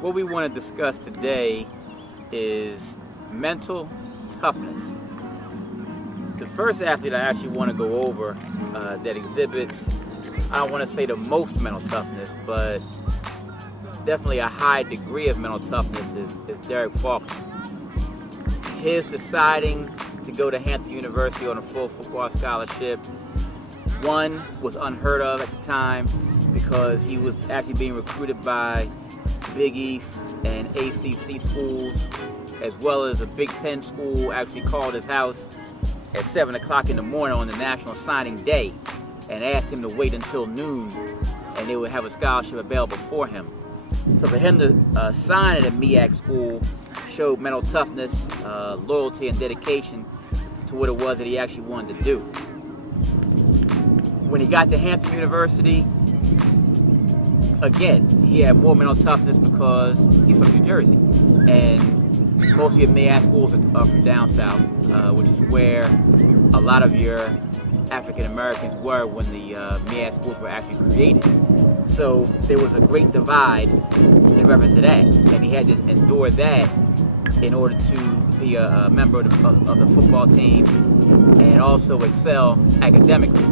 What we want to discuss today is mental toughness. The first athlete I actually want to go over that exhibits, I don't want to say the most mental toughness, but definitely a high degree of mental toughness is Derek Faulkner. His deciding to go to Hampton University on a full football scholarship, one, was unheard of at the time because he was actually being recruited by Big East and ACC schools, as well as a Big Ten school actually called his house at 7 o'clock in the morning on the National Signing Day and asked him to wait until noon and they would have a scholarship available for him. So for him to sign at a MEAC school showed mental toughness, loyalty, and dedication to what it was that he actually wanted to do. When he got to Hampton University, again, he had more mental toughness because he's from New Jersey. And most of your MEAC schools are from down south, which is where a lot of your African Americans were when the MEAC schools were actually created. So there was a great divide in reference to that, and he had to endure that in order to be a member of the football team and also excel academically.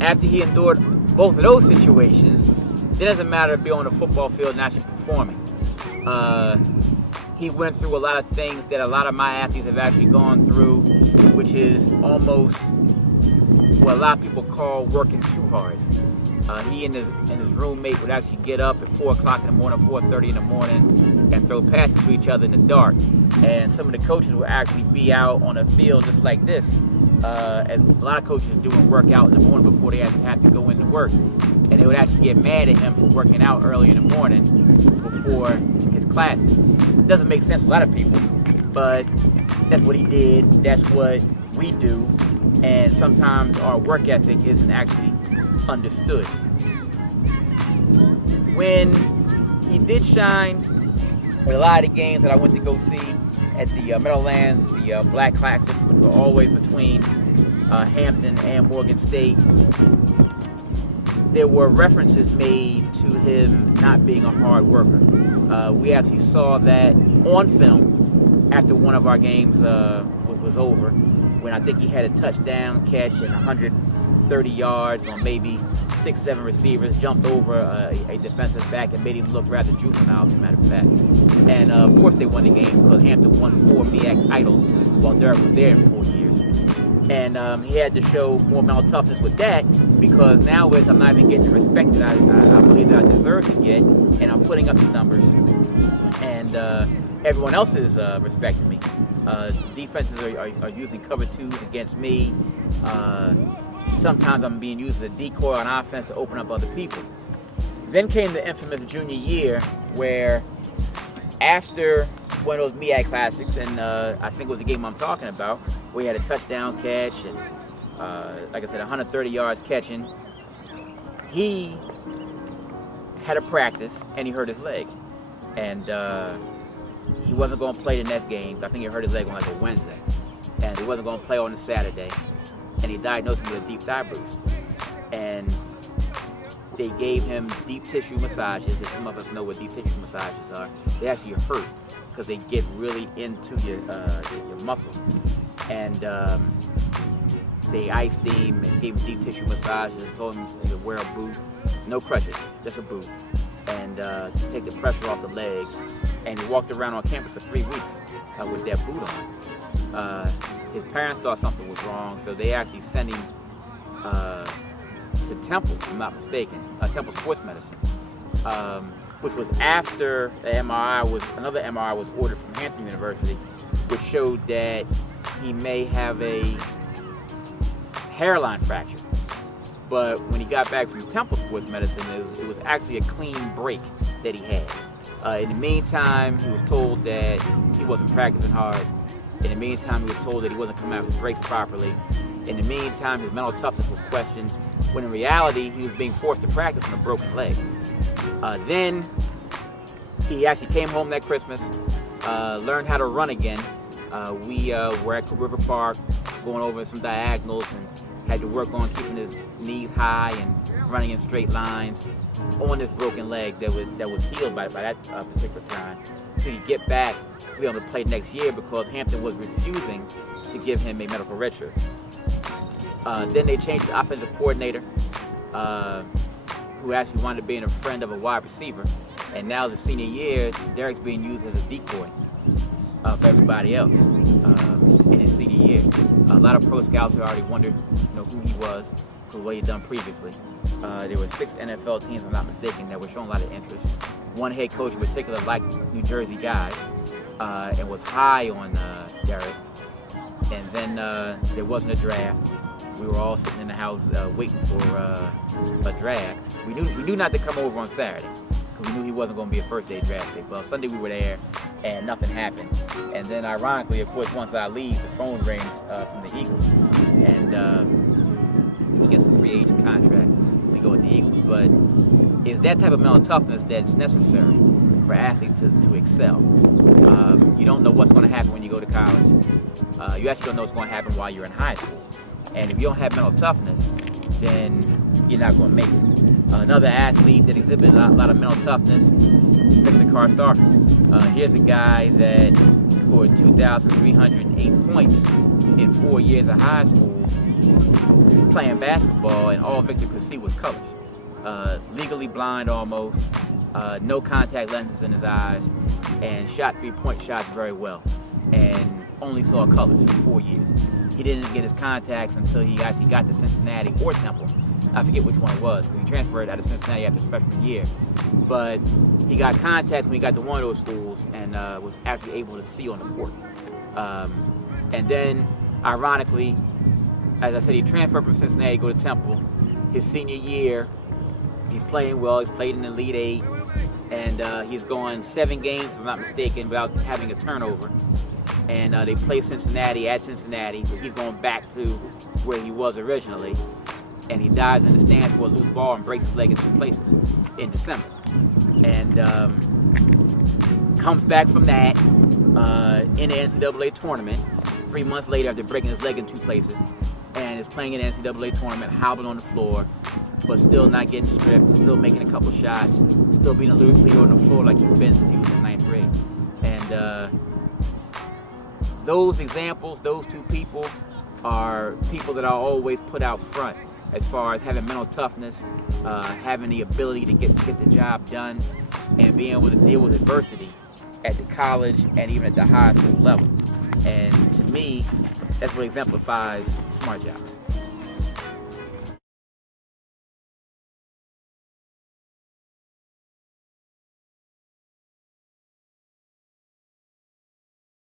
After he endured both of those situations, it doesn't matter to be on the football field and actually performing. He went through a lot of things that a lot of my athletes have actually gone through, which is almost what a lot of people call working too hard. He and his roommate would actually get up at 4 o'clock in the morning, 4:30 in the morning, and throw passes to each other in the dark. And some of the coaches would actually be out on a field just like this, as a lot of coaches are doing workout in the morning before they actually have to go into work. And they would actually get mad at him for working out early in the morning before his classes. It doesn't make sense to a lot of people, but that's what he did, that's what we do, and sometimes our work ethic isn't actually understood. When he did shine with a lot of the games that I went to go see at the Meadowlands, the Black Classics, which were always between Hampton and Morgan State, there were references made to him not being a hard worker. We actually saw that on film after one of our games was over, when I think he had a touchdown catch and 130 yards on maybe 6-7 receivers, jumped over a defensive back and made him look rather juvenile, as a matter of fact. And of course they won the game because Hampton won 4 MEAC titles while Derek was there in 4 years. And he had to show more mental toughness with that, because now I'm not even getting the respect that I believe that I deserve to get, and I'm putting up the numbers, and everyone else is respecting me. Defenses are using cover 2s against me. Sometimes I'm being used as a decoy on offense to open up other people. Then came the infamous junior year, where after one of those MEAC Classics, and I think it was the game I'm talking about, where he had a touchdown catch and, like I said, 130 yards catching, he had a practice and he hurt his leg. And he wasn't going to play the next game. I think he hurt his leg on like a Wednesday. And he wasn't going to play on a Saturday. And he diagnosed him with a deep thigh bruise. And they gave him deep tissue massages. If some of us know what deep tissue massages are, they actually hurt because they get really into your muscle. And they iced him and gave him deep tissue massages and told him to wear a boot, no crutches, just a boot, and to take the pressure off the leg. And he walked around on campus for 3 weeks with that boot on. His parents thought something was wrong, so they actually sent him to Temple, if I'm not mistaken, Temple Sports Medicine, which was after the another MRI was ordered from Hampton University, which showed that he may have a hairline fracture. But when he got back from Temple Sports Medicine, it was actually a clean break that he had. In the meantime, he was told that he wasn't practicing hard. In the meantime, he was told that he wasn't coming out of his breaks properly. In the meantime, his mental toughness was questioned, when in reality, he was being forced to practice on a broken leg. Then he actually came home that Christmas, learned how to run again. We were at River Park going over some diagonals and had to work on keeping his knees high and running in straight lines on this broken leg that was healed by that particular time. So he get back to be able to play next year because Hampton was refusing to give him a medical redshirt. Then they changed the offensive coordinator, who actually wanted to be a friend of a wide receiver. And now the senior year, Derek's being used as a decoy for everybody else in his senior year. A lot of pro scouts had already wondered, who he was, because what he'd done previously. There were 6 NFL teams, if I'm not mistaken, that were showing a lot of interest. One head coach in particular liked New Jersey guys and was high on Derek. And then there wasn't a draft. We were all sitting in the house waiting for a draft. We knew not to come over on Saturday because we knew he wasn't going to be a first day draft pick. Well, Sunday we were there and nothing happened. And then ironically, of course, once I leave, the phone rings from the Eagles. And he gets a free agent contract. We go with the Eagles. But it's that type of mental toughness that's necessary for athletes to excel. You don't know what's going to happen when you go to college. You actually don't know what's going to happen while you're in high school. And if you don't have mental toughness, then you're not going to make it. Another athlete that exhibited a lot of mental toughness, Victor Karstark. Here's a guy that scored 2,308 points in 4 years of high school playing basketball, and all Victor could see was colors. Legally blind almost, no contact lenses in his eyes, and shot 3-point shots very well, and only saw colors for 4 years. He didn't get his contacts until he actually got to Cincinnati or Temple. I forget which one it was, because he transferred out of Cincinnati after his freshman year. But he got contacts when he got to one of those schools and was actually able to see on the court. And then, ironically, as I said, he transferred from Cincinnati to go to Temple. His senior year, he's playing well. He's played in the Elite Eight, and he's gone 7 games, if I'm not mistaken, without having a turnover. And they play Cincinnati at Cincinnati, so he's going back to where he was originally. And he dives in the stands for a loose ball and breaks his leg in 2 places in December. And comes back from that in the NCAA tournament 3 months later after breaking his leg in 2 places, and is playing in the NCAA tournament, hobbling on the floor, but still not getting stripped, still making a couple shots, still being a leader on the floor like he's been since he was in 9th grade. And those examples, those 2 people, are people that I always put out front as far as having mental toughness, having the ability to get the job done, and being able to deal with adversity at the college and even at the high school level. And to me, that's what exemplifies smart jobs.